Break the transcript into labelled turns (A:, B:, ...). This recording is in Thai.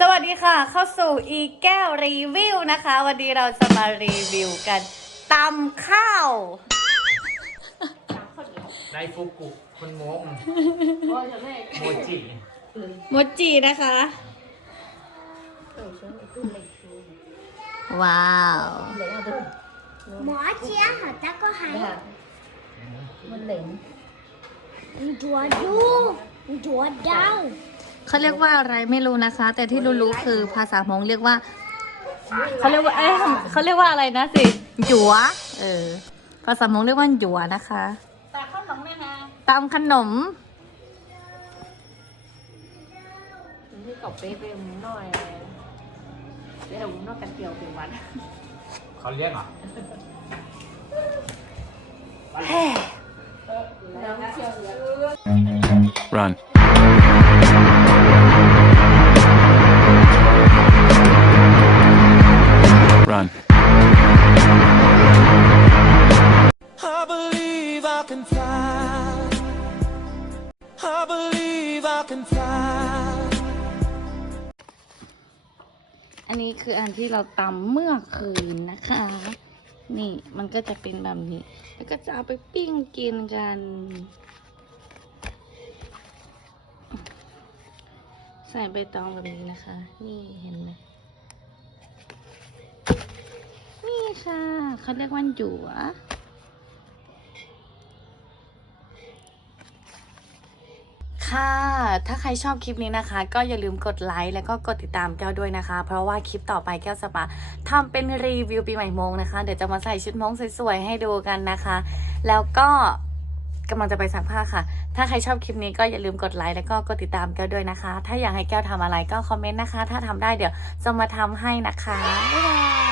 A: สวัสดีค่ะ เข้าสู่อีแก้วรีวิวนะคะ วันนี้เราจะมารีวิวกันตำข้าว
B: ไดฟุกุคนมงโมจิ
A: โมจินะคะ ว้าว
C: หมอเชียร์ตะก็หายมันเหลงจัวดูจัวดาว
A: เขาเรียกว่าอะไรไม่รู้นะคะ แต่ที่รู้ๆคือภาษามงเรียกว่าเขาเรียกว่าเอ้ยเขาเรียกว่าอะไรนะสิหยัวเออภาษามงเรียกว่าหยัวนะคะตำขนมแม่นะตำขนม
D: ที่กบเป๊ะไปมุ้งหน่อยเดี๋ยวมุ้งนอกกันเกี่ยวเป็นวัน
B: เขาเรียกเหรอ
E: Run. Run.
F: Can fly. I believe I can fly.
A: อันนี้คืออันที่เราตำเมื่อคืนนะคะ นี่มันก็จะเป็นแบบนี้ แล้วก็จะเอาไปปิ้งกินกัน ใส่ใบตองแบบนี้นะคะ นี่เห็นไหมนี่ค่ะ เขาเรียกว่าหยว ค่ะ ถ้าใครชอบคลิปนี้นะคะ ก็อย่าลืมกดไลค์แล้วก็กดติดตามแก้วด้วยนะคะ เพราะว่าคลิปต่อไปแก้วจะมาทำเป็นรีวิวปีใหม่มงนะคะ เดี๋ยวจะมาใส่ชุดมงสวยๆให้ดูกันนะคะ แล้วก็กำลังจะไปซักผ้าค่ะ ถ้าใครชอบคลิปนี้ก็อย่าลืมกดไลค์แล้วก็กดติดตามแก้วด้วยนะคะ ถ้าอยากให้แก้วทำอะไรก็คอมเมนต์นะคะ ถ้าทำได้เดี๋ยวจะมาทำให้นะคะบ๊ายบาย